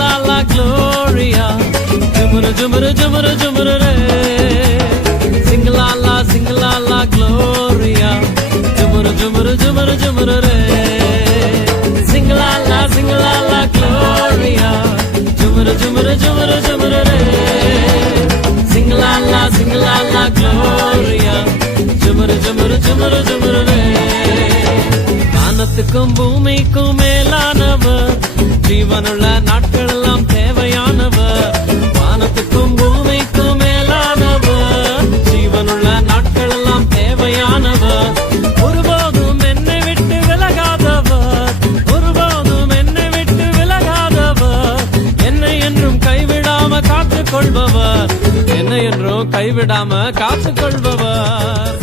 la la gloria. Jumuru jumuru jumuru jumuru re. Sing la la gloria. Jumuru jumuru jumuru jumuru re. Sing la la gloria. Jumuru jumuru jumuru jumuru re. Sing la la gloria. Jumuru jumuru jumuru jumuru re. வானத்துக்கும் பூமிக்கும் மேலானவர், ஜீவனுள்ள நாட்கள் எல்லாம் தேவையானவர். வானத்துக்கும் பூமிக்கும் மேலானவர், ஜீவனுள்ள நாட்கள் எல்லாம் தேவையானவர். ஒருபோதும் என்னை விட்டு விலகாதவர், ஒருபோதும் என்னை விட்டு விலகாதவர். என்னை என்றும் கைவிடாம காத்துக் கொள்பவர், என்னை என்றும் கைவிடாம காத்துக் கொள்பவர்.